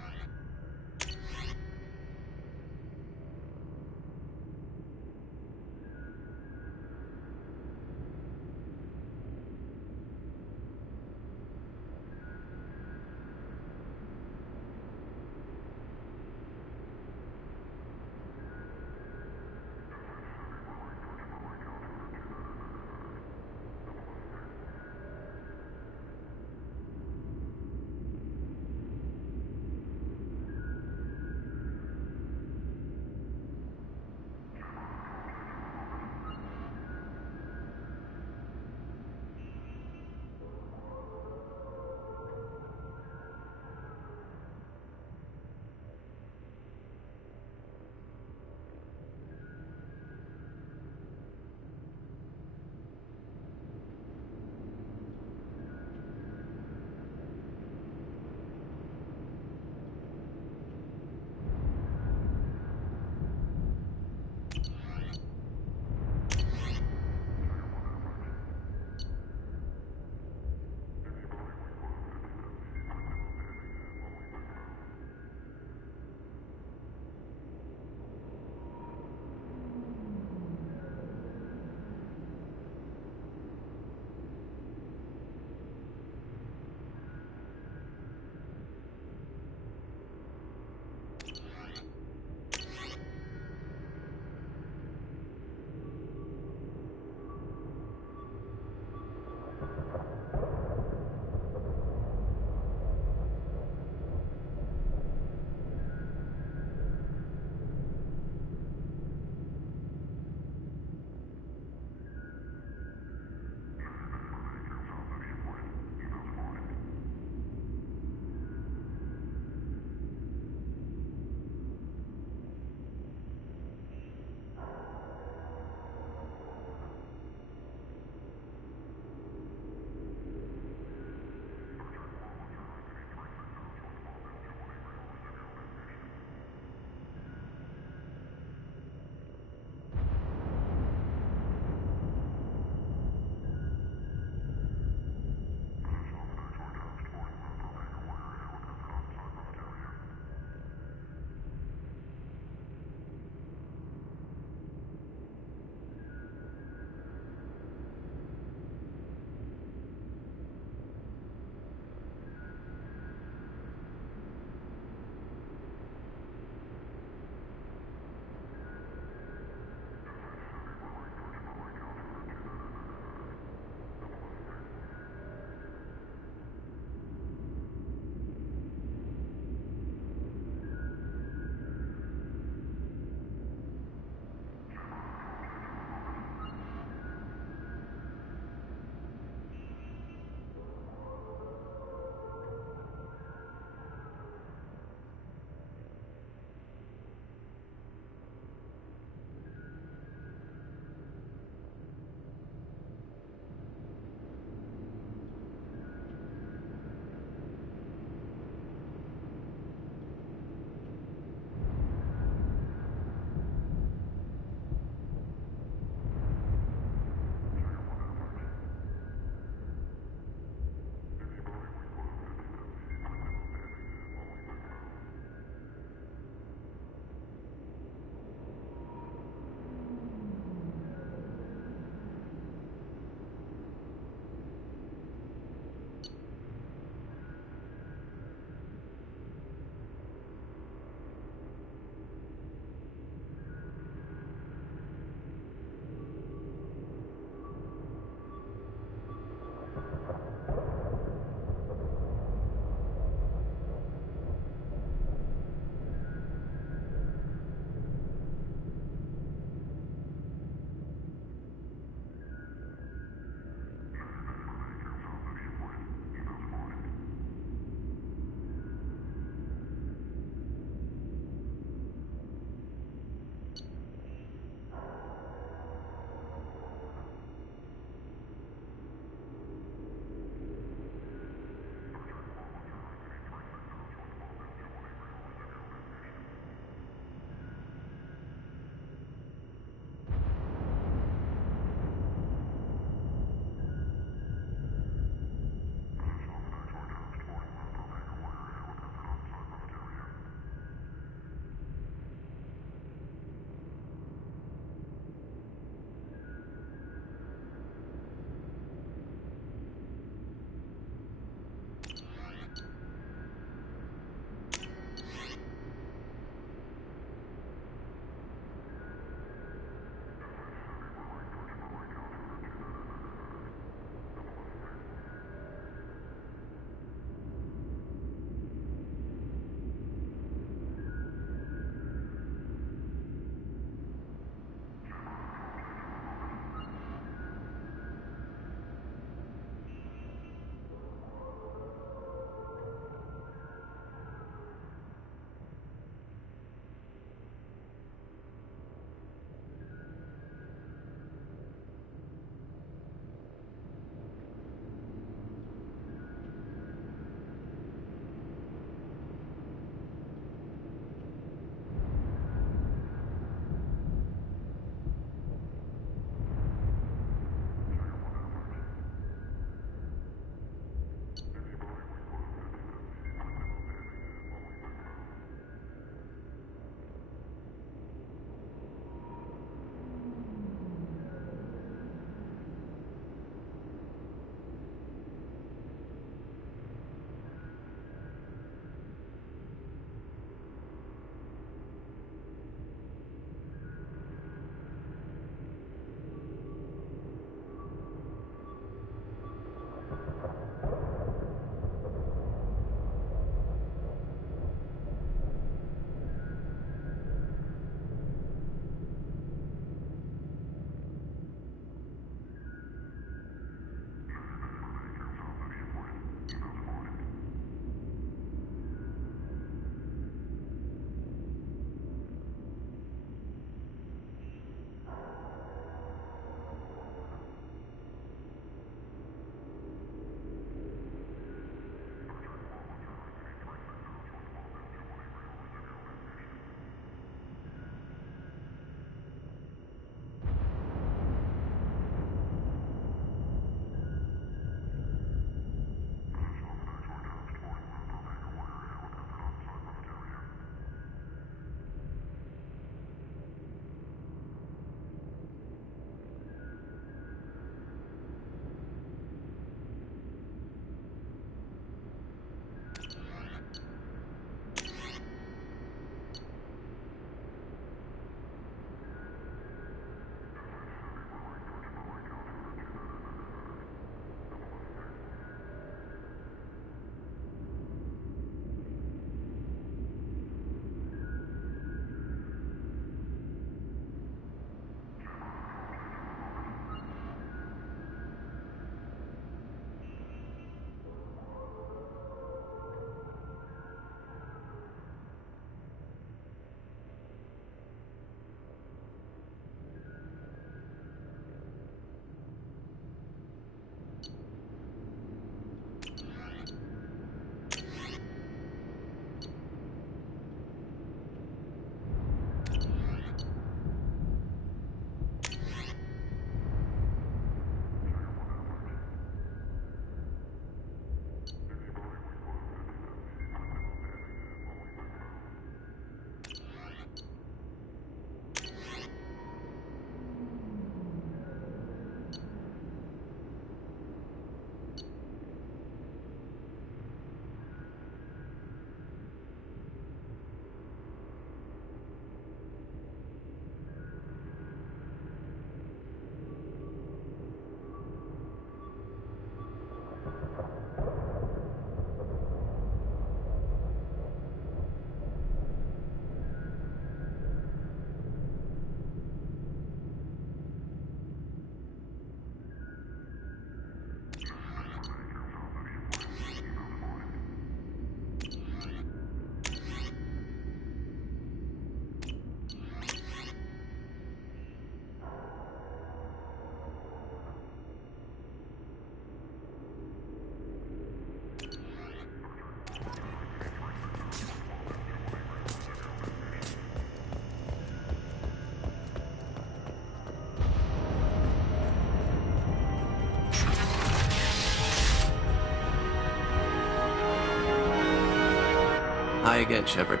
again, Shepard.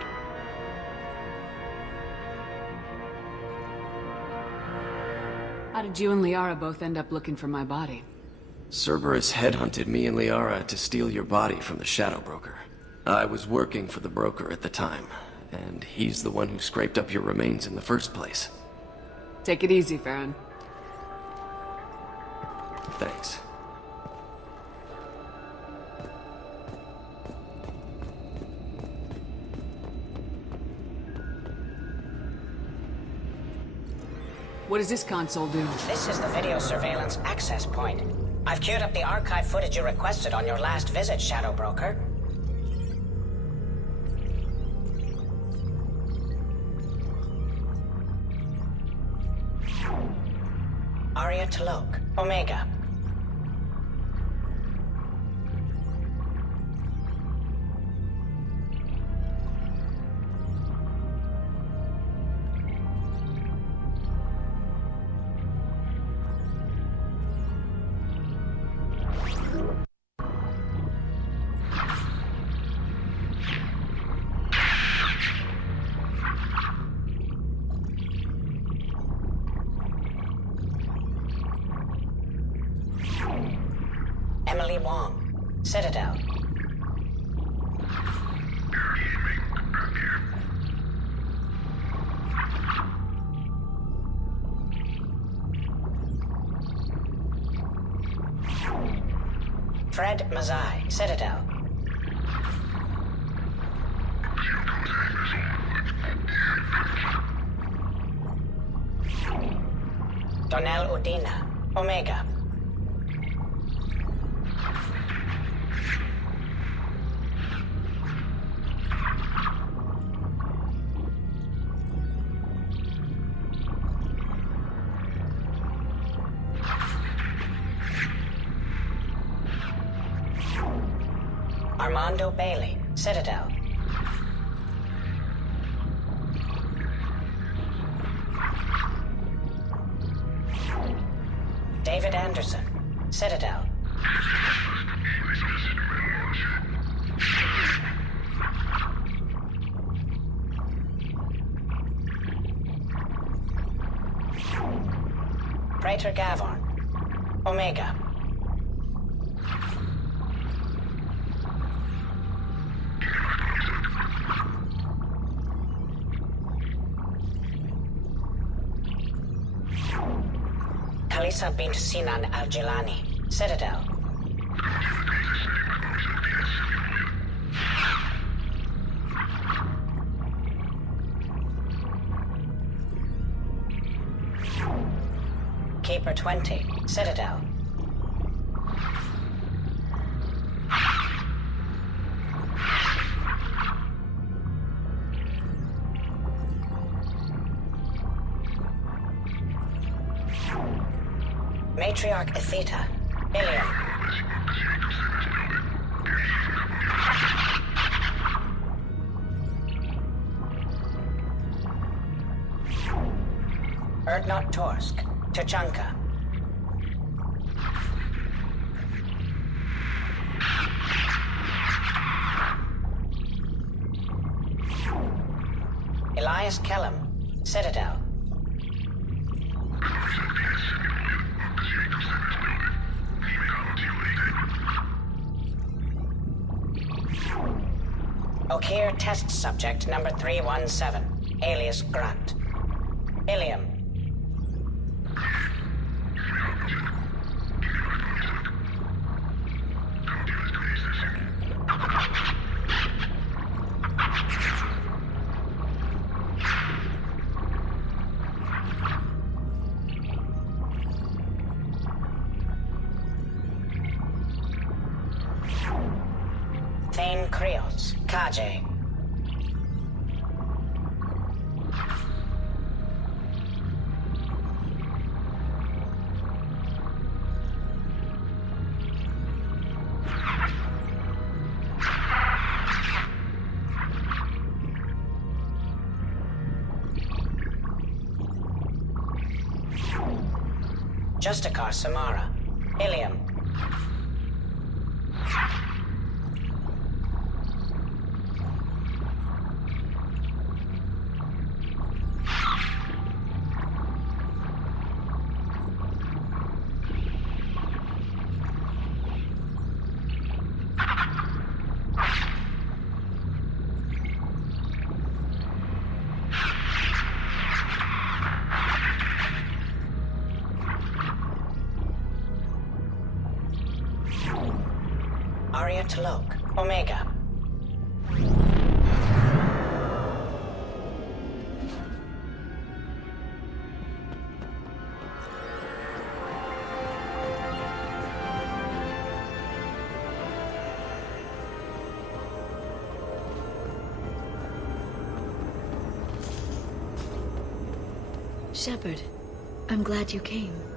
How did you and Liara both end up looking for my body? Cerberus headhunted me and Liara to steal your body from the Shadow Broker. I was working for the broker at the time, and he's the one who scraped up your remains in the first place. Take it easy, Farron. Thanks. What does this console do? This is the video surveillance access point. I've queued up the archive footage you requested on your last visit, Shadow Broker. Arya T'Loak, Omega. Emily Wong, Citadel. Fred Mazai, Citadel. Donnell Udina, Omega. Armando Bailey, Citadel. David Anderson, Citadel. Praetor Gavorn, Omega. Kalisa bint Sinan al-Jilani, Citadel. Keeper 20, Citadel. Matriarch Atheta, Ilium. Erdnot Torsk, Tuchanka. Elias Kellum, Citadel. Okir test subject number 317, alias Grunt. Ilium. Thane Krios, Kaje. Justikar Samara, Ilium. Clear to loc. Omega. Shepard, I'm glad you came.